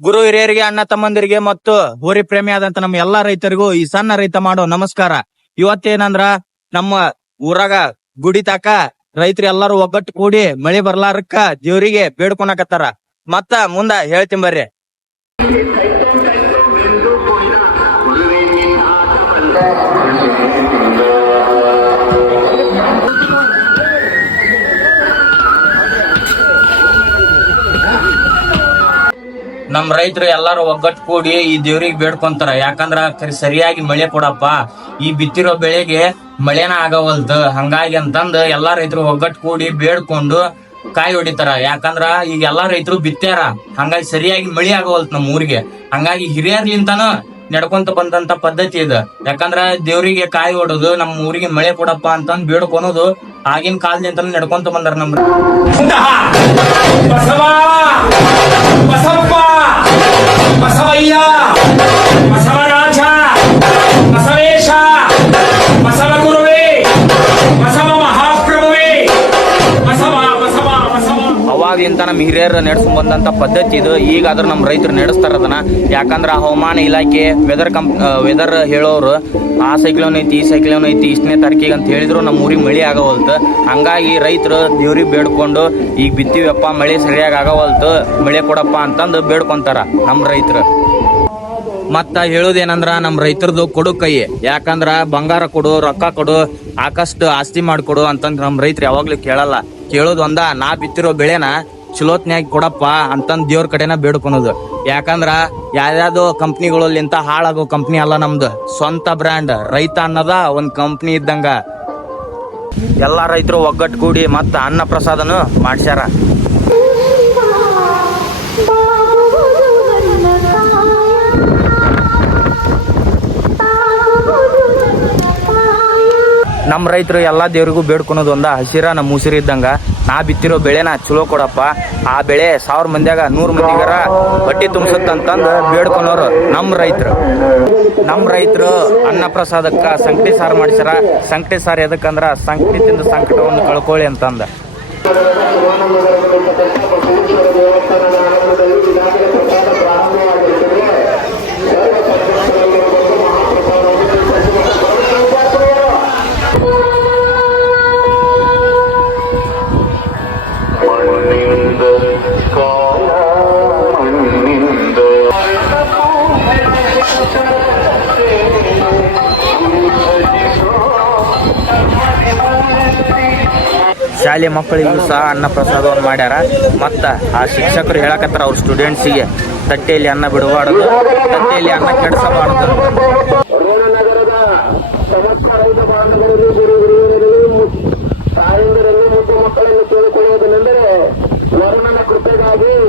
ಗುರು ಹಿರಿಯರಿಗೆ, ಅಣ್ಣ ತಮ್ಮಂದಿರಿಗೆ ಮತ್ತು ಹೋರಿ ಪ್ರೇಮಿ ಆದಂತ ನಮ್ಮ ಎಲ್ಲಾ ರೈತರಿಗೂ ಈ ಸಣ್ಣ ರೈತ ಮಾಡೋ ನಮಸ್ಕಾರ. ಇವತ್ತೇನಂದ್ರ ನಮ್ಮ ಊರಾಗ ಗುಡಿ ತಾಕ ರೈತರು ಎಲ್ಲಾರು ಒಗ್ಗಟ್ಟು ಕೂಡಿ ಮಳೆ ಬರ್ಲಾರಕ್ಕ ದೇವ್ರಿಗೆ ಬೇಡ್ಕೊಳಕತ್ತಾರ ಮತ್ತ ಮುಂದ ಹೇಳ್ತೀನಿ ಬರ್ರಿ. ನಮ್ ರೈತರು ಎಲ್ಲಾರು ಒಗ್ಗಟ್ಟು ಕೂಡಿ ಈ ದೇವ್ರಿಗೆ ಬೇಡ್ಕೊಂತಾರ. ಯಾಕಂದ್ರ ಸರಿಯಾಗಿ ಮಳೆ ಕೊಡಪ್ಪ. ಈ ಬಿತ್ತಿರೋ ಬೆಳೆಗೆ ಮಳೆನ ಆಗವಲ್ದು. ಹಂಗಾಗಿ ಅಂತಂದ್ ಎಲ್ಲಾ ರೈತರು ಒಗ್ಗಟ್ಟು ಕೂಡಿ ಬೇಡ್ಕೊಂಡು ಕಾಯಿ ಹೊಡಿತಾರ. ಯಾಕಂದ್ರ ಈಗ ಎಲ್ಲಾ ರೈತರು ಬಿತ್ತಾರ ಹಂಗಾಗಿ ಸರಿಯಾಗಿ ಮಳಿ ಆಗವಲ್ತ್ ನಮ್ಮ ಊರಿಗೆ. ಹಂಗಾಗಿ ಹಿರಿಯರ್ಲಿಂತಾನು ನಡ್ಕೊಂತ ಬಂದಂತ ಪದ್ಧತಿ ಇದು. ಯಾಕಂದ್ರ ದೇವ್ರಿಗೆ ಕಾಯಿ ಹೊಡೋದು ನಮ್ಮ ಊರಿಗೆ ಮಳೆ ಕೊಡಪ್ಪ ಅಂತಂದ್ ಬೇಡ್ಕೊನೋದು ಆಗಿನ ಕಾಲದಿಂದ ನಡ್ಕೊಂತ ಬಂದಾರ ನಮ್ ಅವಾಗಿಂತ ನಮ್ಮ ಹಿರಿಯರು ನಡೆಸ್ಕೊಂಡು ಬಂದಂತ ಪದ್ಧತಿ ಇದು. ಈಗ ಅದ್ರ ನಮ್ಮ ರೈತರು ನಡೆಸ್ತಾರ ಅದನ್ನ. ಯಾಕಂದ್ರೆ ಹವಾಮಾನ ಇಲಾಖೆ ವೆದರ್ ಕಂಪ್ ವೆದರ್ ಹೇಳೋರು, ಆ ಸೈಕ್ಲೋನ್ ಐತಿ, ಈ ಸೈಕ್ಲೋನ್ ಐತಿ, ಇಷ್ಟನೇ ತಾರೀಕಿಗೆ ಅಂತ ಹೇಳಿದ್ರು ನಮ್ಮ ಊರಿಗೆ ಮಳೆ ಆಗವಲ್ತು. ಹಂಗಾಗಿ ರೈತರು ದೇವ್ರಿಗೆ ಬೇಡ್ಕೊಂಡು, ಈಗ ಬಿತ್ತೀವಪ್ಪ, ಮಳೆ ಸರಿಯಾಗಿ ಆಗವಲ್ತು, ಮಳೆ ಕೊಡಪ್ಪ ಅಂತಂದು ಬೇಡ್ಕೊಂತಾರ ನಮ್ಮ ರೈತರು. ಮತ್ತ ಹೇಳೋದೇನಂದ್ರ ನಮ್ ರೈತರದು ಕೊಡು ಕೈ ಯಾಕಂದ್ರ ಬಂಗಾರ ಕೊಡು, ರೊಕ್ಕ ಕೊಡು ಆಕಷ್ಟು ಆಸ್ತಿ ಮಾಡ್ಕೊಡು ಅಂತಂದ್ ನಮ್ ರೈತರು ಯಾವಾಗ್ಲೂ ಕೇಳಲ್ಲ. ಕೇಳೋದು ಒಂದ, ನಾ ಬಿತ್ತಿರೋ ಬೆಳೆನ ಚಲೋತ್ನಾಗಿ ಕೊಡಪ್ಪ ಅಂತಂದ್ ದೇವ್ರ ಕಡೆನ ಬೇಡ್ಕೊಳೋದು ಯಾಕಂದ್ರ ಯಾವ್ಯಾವ್ದು ಕಂಪ್ನಿಗಳಲ್ಲಿಂತ ಹಾಳಾಗೋ ಕಂಪ್ನಿ ಅಲ್ಲ ನಮ್ದು. ಸ್ವಂತ ಬ್ರ್ಯಾಂಡ್, ರೈತ ಅನ್ನದ ಒಂದ್ ಕಂಪ್ನಿ ಇದ್ದಂಗ. ಎಲ್ಲಾ ರೈತರು ಒಗ್ಗಟ್ಟು ಕೂಡಿ ಮತ್ತ ಅನ್ನ ಪ್ರಸಾದನು ಮಾಡ್ಸ್ಯಾರ. ನಮ್ಮ ರೈತರು ಎಲ್ಲ ದೇವ್ರಿಗೂ ಬೇಡ್ಕೊಳೋದು ಒಂದ ಹಸಿರ ನಮ್ಮ ಉಸಿರು ಇದ್ದಂಗ. ನಾ ಬಿತ್ತಿರೋ ಬೆಳೆನ ಚಲೋ ಕೊಡಪ್ಪ. ಆ ಬೆಳೆ ಸಾವಿರ ಮಂದಿಯಾಗ, ನೂರ್ ಮಂದಿಗಾರ ಬಟ್ಟಿ ತುಂಬಿಸುತ್ತಂತಂದು ಬೇಡ್ಕೊಳೋರು ನಮ್ಮ ರೈತರು. ನಮ್ಮ ರೈತರು ಅನ್ನ ಪ್ರಸಾದಕ್ಕ ಸಂಕಟಿ ಸಾರು ಮಾಡಿಸ್ಯಾರ. ಸಂಕಟಿ ಸಾರು ಎದಕ್ಕಂದ್ರ ಸಂಕಟಿ ತಿಂದ ಸಂಕಟವನ್ನು ಕಳ್ಕೊಳ್ಳಿ ಅಂತಂದ. ಶಾಲೆ ಮಕ್ಕಳಿಗೂ ಸಹ ಅನ್ನ ಪ್ರಸಾದವನ್ನು ಮಾಡ್ಯಾರ. ಮತ್ತು ಆ ಶಿಕ್ಷಕರು ಹೇಳಕತ್ತಾರ ಅವ್ರ ಸ್ಟೂಡೆಂಟ್ಸಿಗೆ ತಟ್ಟೆಯಲ್ಲಿ ಅನ್ನ ಬಿಡಬಾರ್ದು, ತಟ್ಟೆಯಲ್ಲಿ ಅನ್ನ ಕೆಡಿಸಬಾರ್ದು.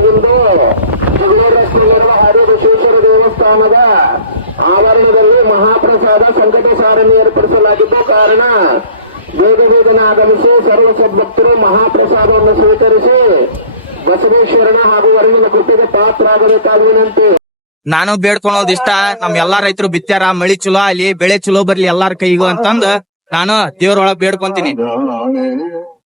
ಇಂದು ದೇವಸ್ಥಾನದ ಆವರಣದಲ್ಲಿ ಮಹಾಪ್ರಸಾದ ಸಂಕಟ ಸಾರಣೆ ಏರ್ಪಡಿಸಲಾಗಿದ್ದು ಕಾರಣ ಆಗಮಿಸಿ ಸರ್ವ ಸದ್ಭಕ್ತರು ಮಹಾಪ್ರಸಾದವನ್ನು ಸ್ವೀಕರಿಸಿ ಬಸವೇಶ್ವರನ ಹಾಗೂ ಅರಿವಿನ ಕೃಪೆಗೆ ಪಾತ್ರರಾಗಬೇಕಾಗಿ ವಿನಂತಿ ನಾನು ಬೇಡ್ಕೊಳೋದ್ ಇಷ್ಟ ನಮ್ ಎಲ್ಲಾ ರೈತರು ಬಿತ್ತಾರ ಮಳಿ ಚಲೋ ಅಲ್ಲಿ ಬೆಳೆ ಚಲೋ ಬರ್ಲಿ ಎಲ್ಲಾರ ಕೈಗೂ ಅಂತಂದ ನಾನು ದೇವ್ರೊಳಗ್ ಬೇಡ್ಕೊಂತೀನಿ.